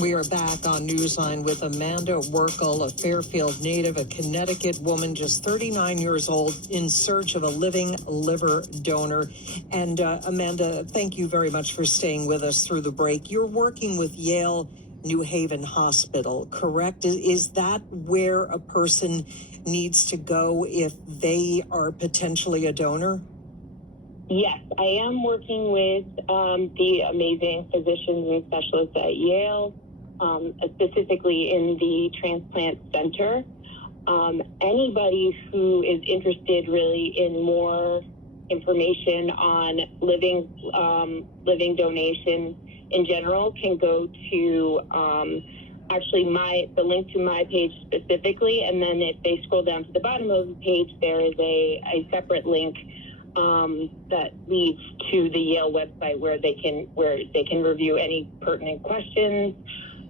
We are back on Newsline with Amanda Werkle, a Fairfield native, a Connecticut woman, just 39 years old, in search of a living liver donor. And Amanda, thank you very much for staying with us through the break. You're working with Yale New Haven Hospital, correct? Is that where a person needs to go if they are potentially a donor? Yes, I am working with the amazing physicians and specialists at Yale, specifically in the transplant center. Anybody who is interested really in more information on living donation in general can go to actually the link to my page specifically, and then if they scroll down to the bottom of the page, there is a separate link that leads to the Yale website where they can review any pertinent questions.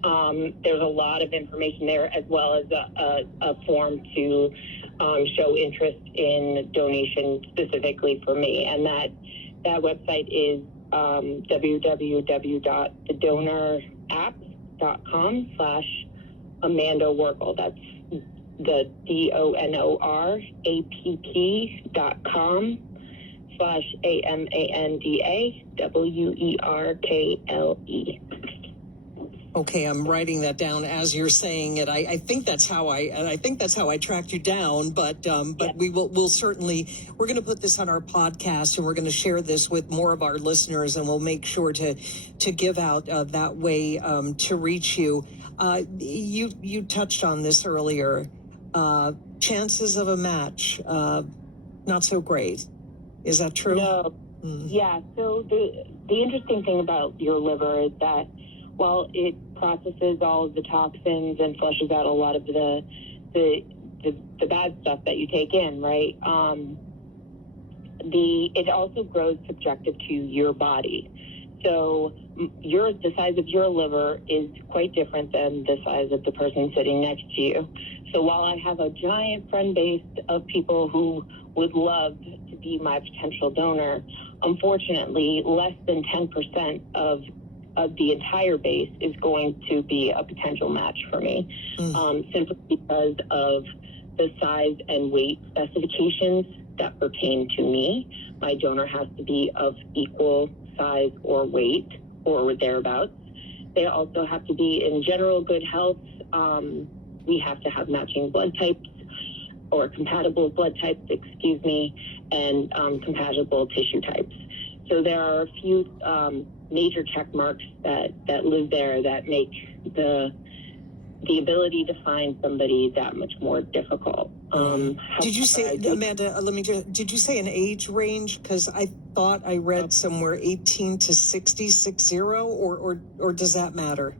There's a lot of information there, as well as a form to show interest in donation specifically for me. And that website is www.thedonorapp.com/Amanda Werkle. That's the DONORAPP.com/AMANDAWERKLE. Okay, I'm writing that down as you're saying it. I think that's how I tracked you down. But Yes. we'll certainly, we're going to put this on our podcast, and we're going to share this with more of our listeners, and we'll make sure to give out that way to reach you. You touched on this earlier. Chances of a match, not so great. Is that true? No. Yeah. So the interesting thing about your liver is that while it processes all of the toxins and flushes out a lot of the bad stuff that you take in, right? It also grows subjective to your body. So the size of your liver is quite different than the size of the person sitting next to you. So while I have a giant friend base of people who would love to be my potential donor, unfortunately, less than 10% of the entire base is going to be a potential match for me, simply because of the size and weight specifications that pertain to me. My donor has to be of equal size or weight or thereabouts. They also have to be in general good health. We have to have matching blood types or compatible blood types, and compatible tissue types. So there are a few major check marks that live there that make the ability to find somebody that much more difficult. Did you say, Amanda, did you say an age range? Because I thought I read somewhere 18 to 60, or does that matter?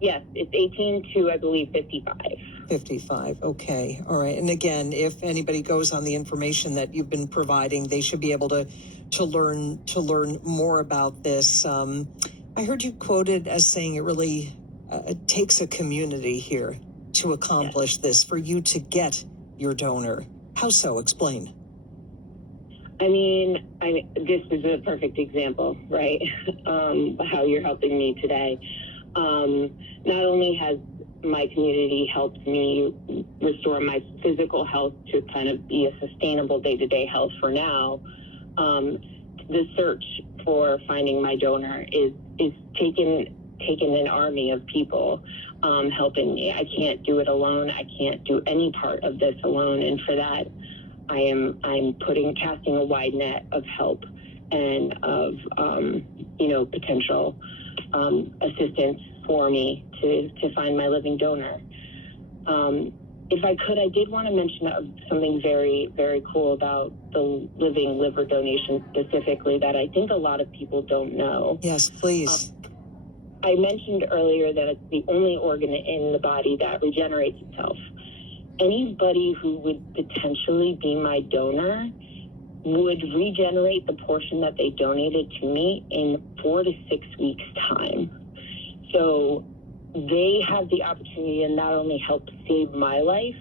Yes, it's 18 to, I believe, 55. 55. Okay. All right. And again, if anybody goes on the information that you've been providing, they should be able to learn more about this. I heard you quoted as saying it really it takes a community here to accomplish this, for you to get your donor. How so? Explain. I mean, this is a perfect example, right? How you're helping me today. Not only has my community helped me restore my physical health to kind of be a sustainable day-to-day health for now, the search for finding my donor is taking an army of people helping me. I can't do it alone. I can't do any part of this alone, and for that, I'm casting a wide net of help and of potential assistance for me to find my living donor. If I could, I did want to mention something very, very cool about the living liver donation specifically that I think a lot of people don't know. Yes, please. I mentioned earlier that it's the only organ in the body that regenerates itself. Anybody who would potentially be my donor would regenerate the portion that they donated to me in 4 to 6 weeks' time. So they have the opportunity to not only help save my life,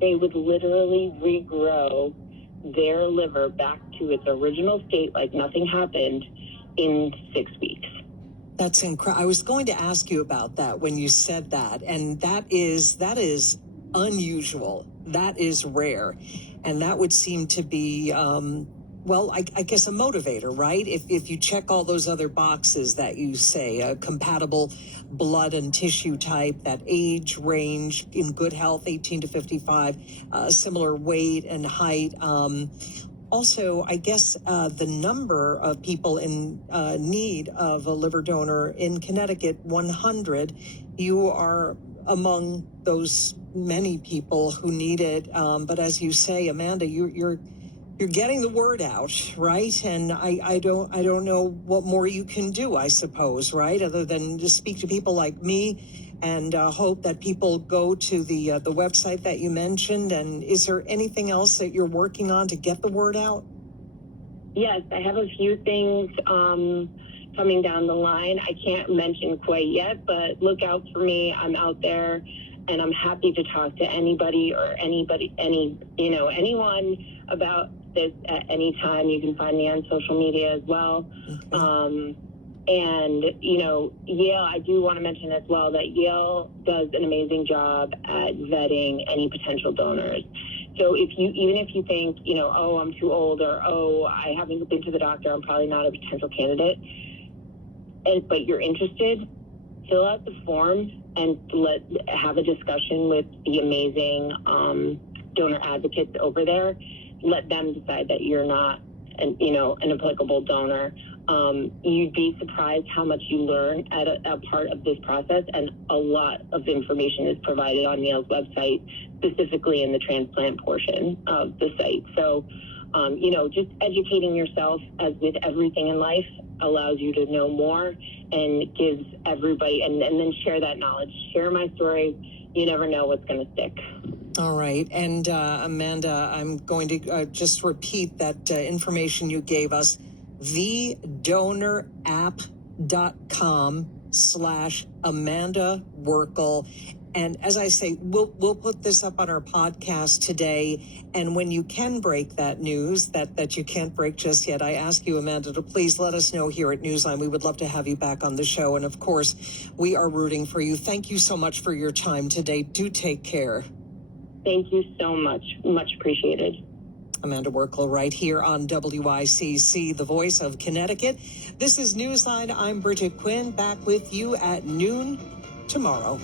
they would literally regrow their liver back to its original state like nothing happened in 6 weeks. That's incredible. I was going to ask you about that when you said that, and that is unusual. That is rare, and that would seem to be, I guess a motivator, right? If you check all those other boxes that you say, a compatible blood and tissue type, that age range in good health, 18 to 55, similar weight and height. Also, I guess the number of people in need of a liver donor in Connecticut, 100. You are among those many people who need it. But as you say, Amanda, you're getting the word out, right? And I don't know what more you can do, I suppose, right? Other than to speak to people like me and hope that people go to the website that you mentioned. And is there anything else that you're working on to get the word out? Yes, I have a few things coming down the line. I can't mention quite yet, but look out for me. I'm out there, and I'm happy to talk to anybody or anyone about this at any time. You can find me on social media as well. Okay. And, Yale, I do want to mention as well that Yale does an amazing job at vetting any potential donors. So even if you think, oh, I'm too old, or, oh, I haven't been to the doctor, I'm probably not a potential candidate, but you're interested, fill out the form and have a discussion with the amazing donor advocates over there. Let them decide that you're not an applicable donor. You'd be surprised how much you learn at a part of this process, and a lot of information is provided on Yale's website, specifically in the transplant portion of the site. So, just educating yourself, as with everything in life, allows you to know more and gives everybody, and then share that knowledge. Share my story. You never know what's going to stick. All right. And Amanda, I'm going to just repeat that information you gave us. thedonorapp.com/Amanda Werkle. And as I say, we'll put this up on our podcast today. And when you can break that news that you can't break just yet, I ask you, Amanda, to please let us know here at Newsline. We would love to have you back on the show. And of course, we are rooting for you. Thank you so much for your time today. Do take care. Thank you so much. Much appreciated. Amanda Werkle right here on WICC, the voice of Connecticut. This is Newsline. I'm Bridget Quinn, back with you at noon tomorrow.